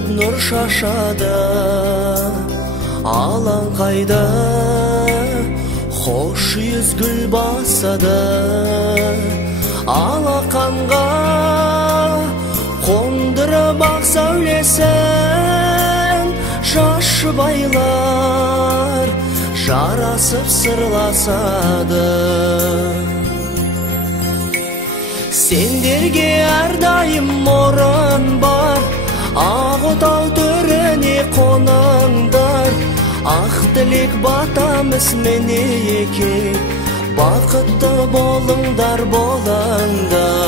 күліп нұр шашады, алаңқайда хош жүз гүл басады. Алақанға қондырып ақ сәулесін, шашы байлар жарасып сырласады. Сендерге әрдайым орын бар, ақ отау төріне қоныңдар. Ақ тілек батамыз мінеке, бақытты болыңдар, болыңдар.